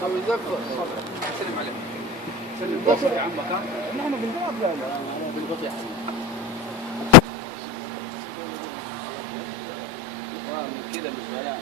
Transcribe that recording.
خلي يزفر. سلم عليه. سلم بصري يا عم مكان. نحن في الباب لا بالبطء يا كذا مش بيان.